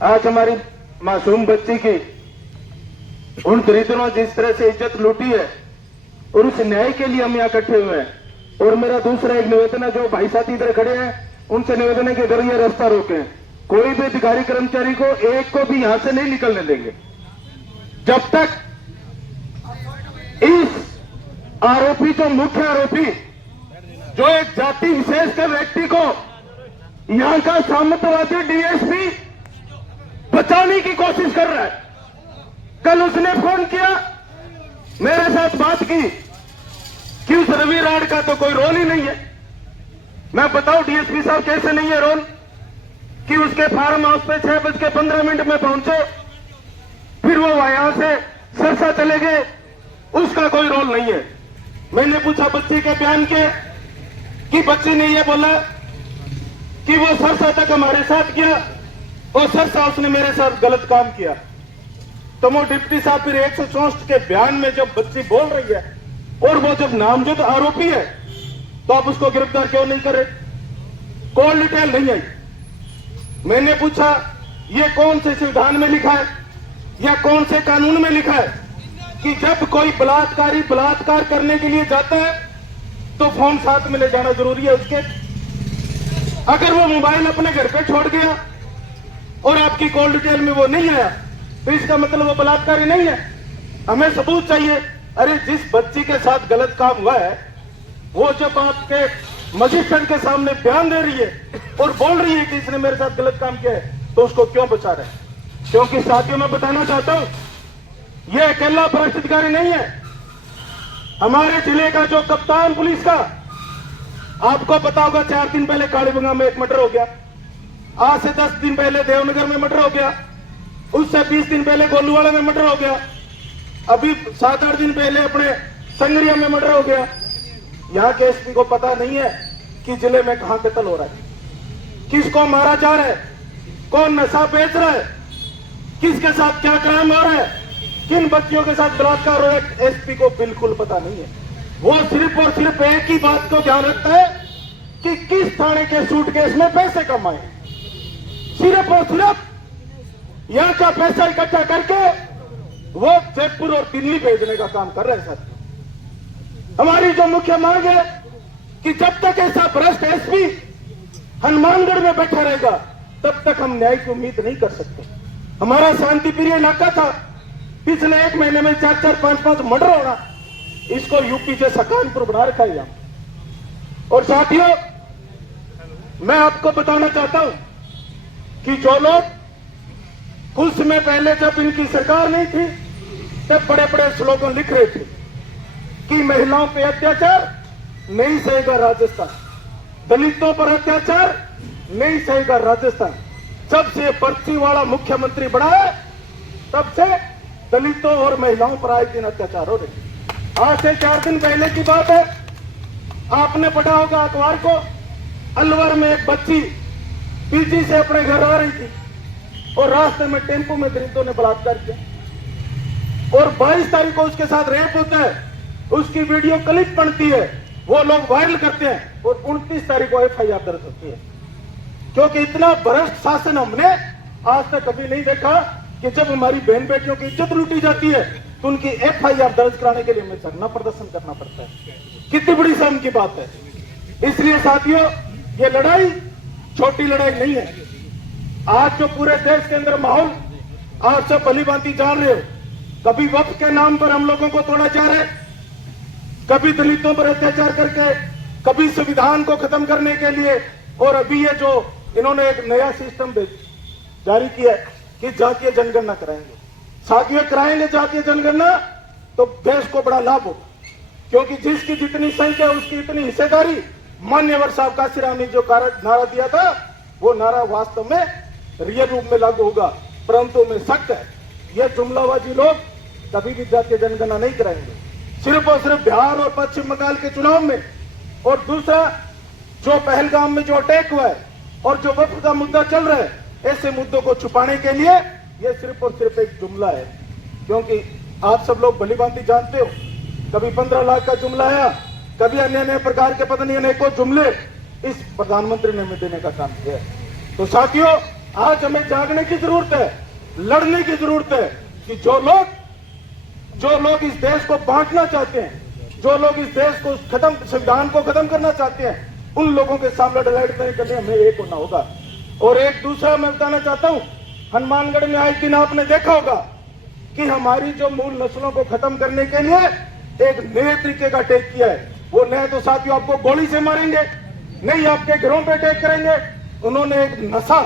आज हमारी मासूम बच्ची की उन दरिद्रों जिस तरह से इज्जत लूटी है और उस न्याय के लिए हम यहाँ इकट्ठे हुए हैं। और मेरा दूसरा एक निवेदन है, जो भाई साथी इधर खड़े हैं उनसे निवेदन है कि इधर ये रास्ता रोकें। कोई भी अधिकारी कर्मचारी को एक को भी यहां से नहीं निकलने देंगे जब तक इस आरोपी, जो मुख्य आरोपी, जो एक जाति विशेष के व्यक्ति को यहां का सामंतवादी डीएसपी बचाने की कोशिश कर रहा है। कल उसने फोन किया, मेरे साथ बात की कि उस रवि राड का तो कोई रोल ही नहीं है। मैं बताऊं डीएसपी साहब कैसे नहीं है रोल, कि उसके फार्म हाउस पे 6:15 में पहुंचे, फिर वो यहां से सरसा चले गए, उसका कोई रोल नहीं है। मैंने पूछा बच्ची के बयान के कि बच्ची ने ये बोला कि वो सरसा तक हमारे साथ गया और सरसा उसने मेरे साथ गलत काम किया। तो वो डिप्टी साहब फिर 164 के बयान में जब बच्ची बोल रही है और वो जब नामजद आरोपी है तो आप उसको गिरफ्तार क्यों नहीं कर रहे? कॉल डिटेल नहीं आई। मैंने पूछा ये कौन से संविधान में लिखा है या कौन से कानून में लिखा है कि जब कोई बलात्कारी बलात्कार करने के लिए जाता है तो फोन साथ में ले जाना जरूरी है उसके? अगर वो मोबाइल अपने घर पे छोड़ गया और आपकी कॉल डिटेल में वो नहीं आया तो इसका मतलब वो बलात्कारी नहीं है। हमें सबूत चाहिए। अरे जिस बच्ची के साथ गलत काम हुआ है वो जब आपके मजिस्ट्रेट के सामने बयान दे रही है और बोल रही है कि इसने मेरे साथ गलत काम किया है तो उसको क्यों बचा रहे हैं? क्योंकि साथियों मैं बताना चाहता हूं ये अकेला भ्रष्ट अधिकारी नहीं है। हमारे जिले का जो कप्तान पुलिस का, आपको पता होगा 4 दिन पहले कालीबंगा में एक मर्डर हो गया, आज से 10 दिन पहले देवनगर में मर्डर हो गया, उससे 20 दिन पहले गोलूवाड़ा में मर्डर हो गया, अभी 7-8 दिन पहले अपने संगरिया में मर्डर हो गया। यहाँ के एसपी को पता नहीं है कि जिले में कहां कत्ल हो रहा है, किसको मारा जा रहा है, कौन नशा बेच रहा है, किसके साथ क्या क्राइम हो रहा है, किन बच्चियों के साथ बलात्कार हो रहा है, एसपी को बिल्कुल पता नहीं है। वो सिर्फ और सिर्फ एक ही बात को ध्यान रखता है कि किस थाने के सूटकेस में पैसे कमाए। सिर्फ और सिर्फ यहां का पैसा इकट्ठा करके वो जयपुर और दिल्ली भेजने का काम कर रहे हैं। सर हमारी जो मुख्य मांग है कि जब तक ऐसा भ्रष्ट एसपी हनुमानगढ़ में बैठा रहेगा तब तक हम न्याय की उम्मीद नहीं कर सकते। हमारा शांति प्रिय इलाका था, पिछले 1 महीने में 4-4, 5-5 मर्डर होना, इसको यूपी से कानपुर बना रखा है यहां। और साथियों मैं आपको बताना चाहता हूं कि जो लोग कुछ समय पहले जब इनकी सरकार नहीं थी तब बड़े बड़े स्लोगन लिख रहे थे कि महिलाओं पे अत्याचार नहीं सहेगा राजस्थान, दलितों पर अत्याचार नहीं सहेगा राजस्थान। जब से पर्ची वाला मुख्यमंत्री बना है तब से दलितों और महिलाओं पर आए दिन अत्याचार हो रहे। आज से 4 दिन पहले की बात है, आपने पढ़ा होगा अखबार को, अलवर में एक बच्ची पीजी से अपने घर आ रही थी और रास्ते में टेम्पो में दलितों ने बलात्कार किया और 22 तारीख को उसके साथ रेप होता है, उसकी वीडियो क्लिप बनती है, वो लोग वायरल करते हैं और 29 तारीख को एफआईआर दर्ज होती है। क्योंकि इतना भ्रष्ट शासन हमने आज तक कभी नहीं देखा कि जब हमारी बहन बेटियों की इज्जत लूटी जाती है तो उनकी एफआईआर दर्ज कराने के लिए हमें धरना प्रदर्शन करना पड़ता है। कितनी बड़ी शर्म की बात है। इसलिए साथियों ये लड़ाई छोटी लड़ाई नहीं है। आज जो पूरे देश के अंदर माहौल आप सब भली भांति जान रहे हो, कभी वक्त के नाम पर हम लोगों को तोड़ा जा रहा है, कभी दलितों पर अत्याचार करके, कभी संविधान को खत्म करने के लिए, और अभी ये जो इन्होंने एक नया सिस्टम जारी किया है कि जातीय जनगणना कराएंगे। साथियों कराएंगे जातीय जनगणना तो देश को बड़ा लाभ होगा, क्योंकि जिसकी जितनी संख्या उसकी इतनी हिस्सेदारी। मान्यवर साहब काशीराम ने जो नारा दिया था वो नारा वास्तव में रियल रूप में लागू होगा, परंतु में सख्त है ये जुमलाबाजी लोग कभी भी जातीय जनगणना नहीं कराएंगे, सिर्फ और सिर्फ बिहार और पश्चिम बंगाल के चुनाव में। और दूसरा जो पहलगाम में जो अटैक हुआ है और जो वक्फ का मुद्दा चल रहा है, ऐसे मुद्दों को छुपाने के लिए ये सिर्फ और सिर्फ एक जुमला है। क्योंकि आप सब लोग भली भांति जानते हो, कभी 15 लाख का जुमला आया, कभी अन्य अन्य प्रकार के पता नहीं अनेकों जुमले इस प्रधानमंत्री ने हमें देने का काम किया है। तो साथियों आज हमें जागने की जरूरत है, लड़ने की जरूरत है कि जो लोग इस देश को बांटना चाहते हैं, जो लोग इस देश को संविधान को खत्म करना चाहते हैं, उन लोगों के सामने लड़ाई करने के लिए हमें एक होना होगा। और एक दूसरा मैं बताना चाहता हूं, हनुमानगढ़ में आज दिन आपने देखा होगा कि हमारी जो मूल नस्लों को खत्म करने के लिए एक नए तरीके का अटैक किया है। वो नए तो साथियों आपको गोली से मारेंगे, नहीं आपके घरों पे अटैक करेंगे। उन्होंने एक नशा,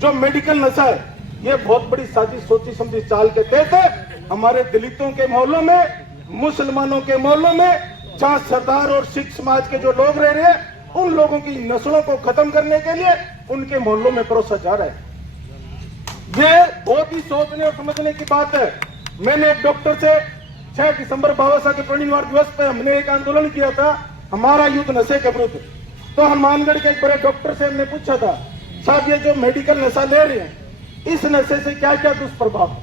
जो मेडिकल नशा है, ये बहुत बड़ी साजिश सोची समझी चाल के तहत हमारे दलितों के मोहल्लों में, मुसलमानों के मोहल्लों में, जहां सरदार और सिख समाज के जो लोग रह रहे हैं, उन लोगों की नस्लों को खत्म करने के लिए उनके मोहल्लों में परोसा जा रहा है। ये बहुत ही सोचने और समझने की बात है। मैंने एक डॉक्टर से 6 दिसंबर बाबा साहब के परिनिर्वाण दिवस पे हमने एक आंदोलन किया था, हमारा युद्ध नशे के विरुद्ध। तो हनुमानगढ़ के एक बड़े डॉक्टर से हमने पूछा था, साहब ये जो मेडिकल नशा ले रहे हैं, इस नशे से क्या क्या दुष्प्रभाव?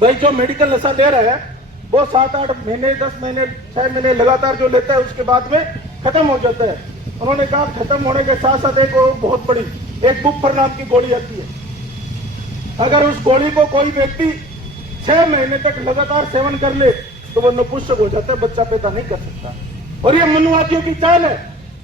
भाई जो मेडिकल नशा ले रहा है वो 7-8 महीने, 10 महीने, 6 महीने लगातार जो लेता है उसके बाद में खत्म हो जाता है। उन्होंने कहा खत्म होने के साथ साथ एक बहुत बड़ी एक बुफर नाम की गोली आती है। अगर उस गोली को कोई व्यक्ति 6 महीने तक लगातार सेवन कर ले तो वो नपुंसक हो जाता है, बच्चा पैदा नहीं कर सकता। और ये मनुवादियों की चाल है,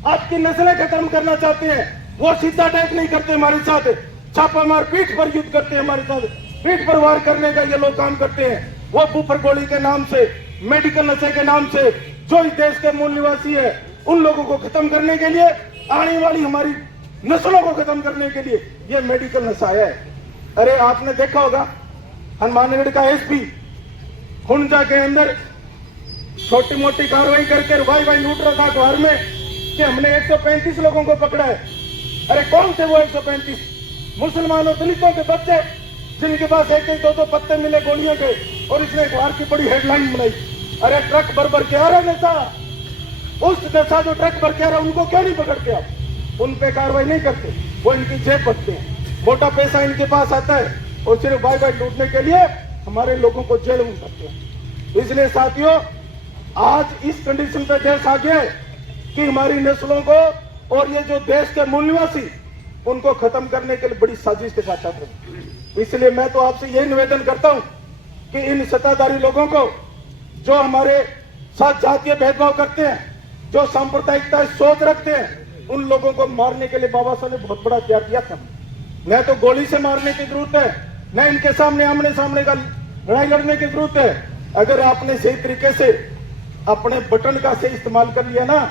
आपकी नस्लें खत्म करना चाहते हैं। वो सीधा अटैक नहीं करते हमारे साथ, छापा मार पीठ पर युद्ध करते हैं हमारे साथ, पीठ पर वार करने का ये लोग काम करते हैं। वो बुफर गोली के नाम से, मेडिकल नशे के नाम से जो इस देश के मूल निवासी है, उन लोगों को खत्म करने के लिए, आने वाली हमारी नस्लों को खत्म करने के लिए ये मेडिकल नशा आया है। अरे आपने देखा होगा हनुमानगढ़ का एसपी हुंजा के अंदर छोटी मोटी कार्रवाई करके रुपये लूट रहा था अखबार में कि हमने 135 लोगों को पकड़ा है। अरे कौन थे वो 135? मुसलमान और दलितों के बच्चे जिनके पास 1-1, 2-2 पत्ते मिले गोलियों के, और इसने अखबार की बड़ी हेडलाइन बनाई, अरे ट्रक भर के आ रहा नशा। उस नशा जो ट्रक भर के आ रहा उनको क्यों नहीं पकड़ते आप? उन पे कार्रवाई नहीं करते, वो इनकी जेब भरते हैं, मोटा पैसा इनके पास आता है और सिर्फ बाई लूटने के लिए हमारे लोगों को जेल में करते हैं। इसलिए साथियों आज इस कंडीशन पे देश आ गया है कि हमारी नस्लों को और ये जो देश के मूल निवासी उनको खत्म करने के लिए बड़ी साजिश के साथ आते हैं। इसलिए मैं तो आपसे यही निवेदन करता हूं कि इन सत्ताधारी लोगों को जो हमारे साथ जातीय भेदभाव करते हैं, जो सांप्रदायिकता सोच रखते हैं, उन लोगों को मारने के लिए बाबा साहब ने बहुत बड़ा त्याग किया था। न तो गोली से मारने की जरूरत है, न इनके सामने आमने सामने का लड़ाई लड़ने की जरूरत है। अगर आपने सही तरीके से अपने बटन का सही इस्तेमाल कर लिया ना,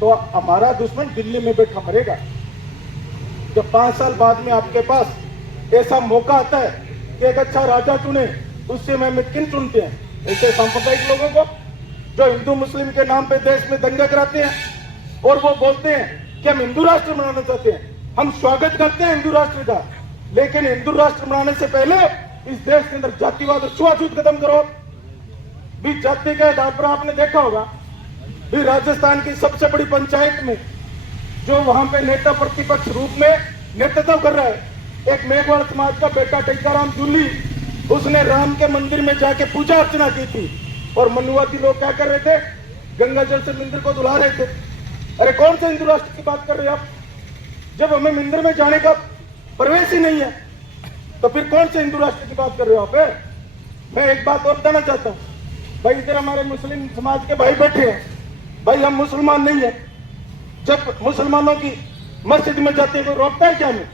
तो हमारा दुश्मन दिल्ली में बैठा मरेगा। जब 5 साल बाद में आपके पास ऐसा मौका आता है कि एक अच्छा राजा चुने, उससे में किन चुनते हैं? ऐसे सांप्रदायिक लोगों को जो हिंदू मुस्लिम के नाम पे देश में दंगा कराते हैं और वो बोलते हैं कि हम हिंदू राष्ट्र बनाना चाहते हैं। हम स्वागत करते हैं हिंदू राष्ट्र का, लेकिन हिंदू राष्ट्र बनाने से पहले इस देश के अंदर जातिवाद और छुआछूत खत्म करो। भी जाति के आधार पर आपने देखा होगा भी राजस्थान की सबसे बड़ी पंचायत में जो वहां पे नेता प्रतिपक्ष रूप में नेतृत्व कर रहा है, एक मेघवाल समाज का बेटा टीकाराम जूली, उसने राम के मंदिर में जाके पूजा अर्चना की थी और मनुवादी लोग क्या कर रहे थे? गंगा जल से मंदिर को धुला रहे थे। अरे कौन से हिंदू राष्ट्र की बात कर रहे हो आप? जब हमें मंदिर में जाने का प्रवेश ही नहीं है तो फिर कौन से हिंदू राष्ट्र की बात कर रहे हो आप? मैं एक बात और बताना चाहता हूँ भाई, इधर हमारे मुस्लिम समाज के भाई बैठे हैं, भाई हम मुसलमान नहीं है। जब मुसलमानों की मस्जिद में जाते हैं तो रोकता है क्या हमें?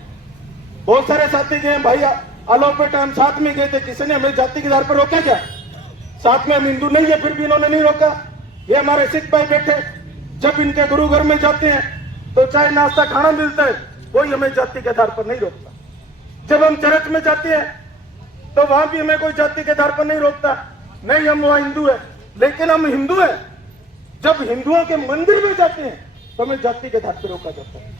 बहुत सारे साथी गए भाई, अलाव पे टाइम साथ में गए थे, किसी ने हमें जाति के आधार पर रोका क्या? साथ में हम हिंदू नहीं है फिर भी इन्होंने नहीं रोका। ये हमारे सिख भाई बैठे, जब इनके गुरु घर में जाते हैं तो चाहे नाश्ता खाना मिलता है, कोई हमें जाति के आधार पर नहीं रोकता। जब हम चर्च में जाते हैं तो वहां भी हमें कोई जाति के आधार पर नहीं रोकता, नहीं हम वहां हिंदू है, लेकिन हम हिंदू है। जब हिंदुओं के मंदिर में जाते हैं तो हमें जाति के आधार पर रोका जाता है,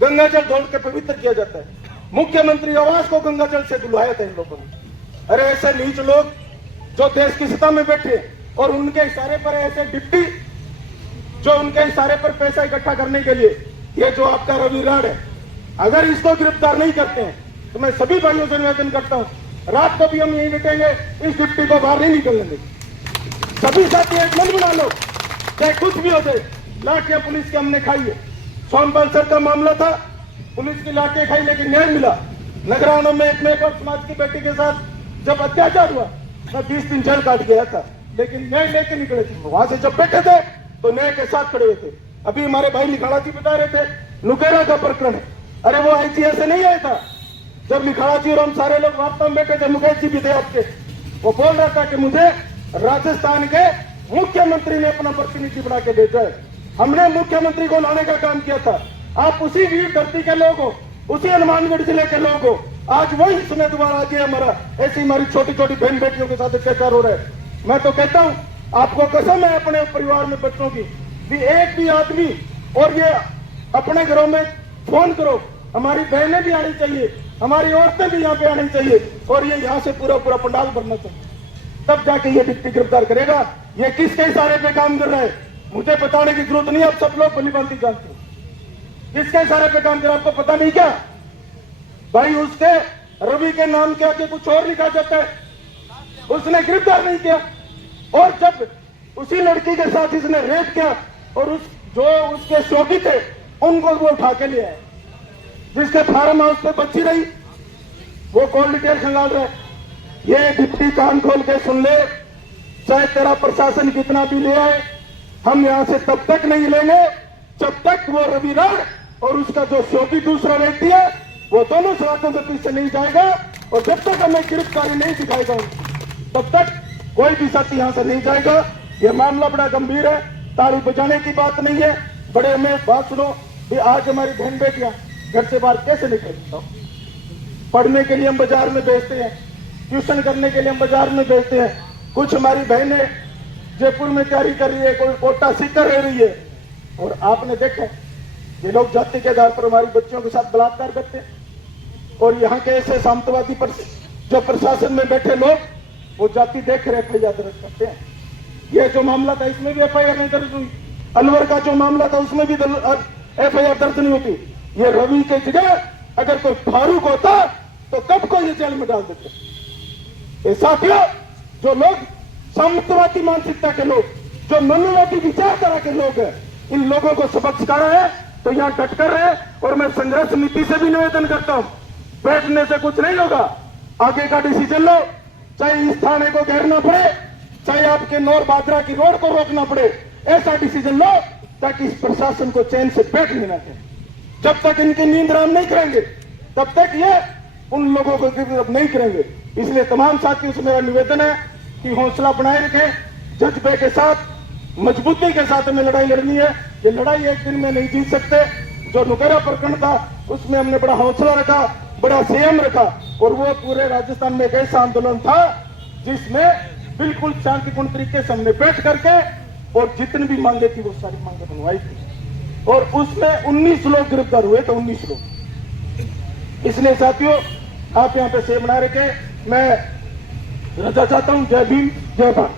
गंगा जल दौड़ के पवित्र किया जाता है, मुख्यमंत्री आवास को गंगा जल से धुलवाया था इन लोगों ने। अरे ऐसे नीच लोग जो देश की सत्ता में बैठे और उनके इशारे पर ऐसे डिप्टी जो उनके इशारे पर पैसा इकट्ठा करने के लिए, ये जो आपका रवि राड है, अगर इसको गिरफ्तार नहीं करते हैं तो मैं सभी भाइयों से निवेदन करता हूं, रात को भी हम यहीं बैठेंगे, इस डिप्टी को बाहर नहीं निकलने देंगे। सभी साथी एक मन बना लो, चाहे कुछ भी हो जाए। लाठियां पुलिस के हमने खाई है। सोनपाल सर का मामला था, पुलिस की लाठी खाई लेकिन न्याय मिला। नगरानों में एक मेहर समाज की बेटी के साथ जब अत्याचार हुआ, मैं 20 दिन जेल काट गया था, लेकिन न्याय लेके निकले थे। वहां से जब बैठे थे तो न्याय के साथ खड़े हुए थे। अभी हमारे भाई लिखाड़ा जी बता रहे थे नुकेरा का प्रकरण है। अरे वो आईसीए से नहीं आया था। जब लिखाड़ा जी और हम सारे लोग वार्ता में बैठे थे, मुकेश जी भी थे आपके, वो बोल रहा था कि मुझे राजस्थान के मुख्यमंत्री ने अपना प्रतिनिधि बना के भेजा है। हमने मुख्यमंत्री को लाने का काम किया था। आप उसी वीर धरती के लोग हो, उसी हनुमानगढ़ जिले के लोग हो। आज वही समय दोबारा आ गया हमारा, ऐसी हमारी छोटी छोटी बहन बेटियों के साथ अत्याचार हो रहा है। मैं तो कहता हूं, आपको कसम है अपने परिवार में बच्चों की भी, एक भी आदमी और ये अपने घरों में फोन करो, हमारी बहनें भी आनी चाहिए, हमारी औरतें भी यहाँ पे आनी चाहिए, और ये यहाँ से पूरा पूरा पंडाल भरना चाहिए, तब जाके ये डिप्टी गिरफ्तार करेगा। ये किसके इशारे पे काम कर रहा है मुझे बताने की जरूरत नहीं, आप सब लोग भलीभांति जानते हो किसके इशारे पे काम कर रहा है। आपको पता नहीं क्या भाई, उसके रवि के नाम के आगे कुछ और लिखा जाता है, उसने गिरफ्तार नहीं किया। और जब उसी लड़की के साथ इसने रेप किया और जो उसके शौकी थे उनको वो उठा के ले आए, जिसके फार्म हाउस पे बच्ची रही, वो कॉल डिटेल खंगाल रहा है। ये डिप्टी कान खोल के सुन ले, चाहे तेरा प्रशासन कितना भी ले आए, हम यहां से तब तक नहीं लेंगे जब तक वो रविराज और उसका जो शौकी दूसरा व्यक्ति है वो दोनों सड़कों के पीछे नहीं जाएगा, और जब तक हमें गिरफ्तारी नहीं दिखाएगा तब तक कोई भी साथी यहां से नहीं जाएगा। ये मामला बड़ा गंभीर है, ताली बजाने की बात नहीं है। बड़े हमें बात सुनो कि आज हमारी बहन बेटियां घर से बाहर कैसे निकलती, पढ़ने के लिए हम बाजार में भेजते हैं, ट्यूशन करने के लिए हम बाजार में भेजते हैं। कुछ हमारी बहनें जयपुर में तैयारी कर रही है, कोई कोटा सीकर रह रही है, और आपने देखा ये लोग जाति के आधार पर हमारी बच्चियों के साथ बलात्कार करते हैं। और यहाँ के ऐसे सामंतवादी पर जो प्रशासन में बैठे लोग वो जाति देख रहे एफआईआर दर्ज करते हैं। ये जो मामला था इसमें भी एफआईआर नहीं दर्ज हुई, अलवर का जो मामला था उसमें भी एफआईआर दर्ज नहीं होती। ये रवि के जगह अगर कोई फारूक होता तो कब को ये जेल में डाल देते। ये साथियों, जो लोग सामंतवादी मानसिकता के लोग, जो मनुवादी विचारधारा के लोग हैं, इन लोगों को सबक सिखाना है तो यहाँ डट कर रहे। और मैं संघर्ष समिति से भी निवेदन करता हूँ, बैठने से कुछ नहीं होगा, आगे का डिसीजन लो, चाहे इस थाने को घेरना पड़े, चाहे आपके नौर बादरा की रोड को रोकना पड़े, ऐसा डिसीजन लो ताकि इस प्रशासन को चैन से बैठने ना दें। जब तक इनकी नींद आराम नहीं करेंगे तब तक ये उन लोगों को गिरफ्तार नहीं करेंगे। इसलिए तमाम साथियों से मेरा निवेदन है कि हौसला बनाए रखें, जज्बे के साथ, मजबूती के साथ हमें लड़ाई लड़नी है। ये लड़ाई एक दिन में नहीं जीत सकते। जो नुकेरा प्रकरण था उसमें हमने बड़ा हौसला रखा, बड़ा संयम रखा, और वो पूरे राजस्थान में एक ऐसा आंदोलन था जिसमें बिल्कुल शांतिपूर्ण तरीके से हमने बैठ करके और जितनी भी मांगे थी वो सारी मांगे बनवाई थी, और उसमें 19 लोग गिरफ्तार हुए थे, 19 लोग। इसलिए साथियों, आप यहाँ पे सेव बनाए रखें। मैं रजा चाहता हूँ। जय भीम, जय भारत।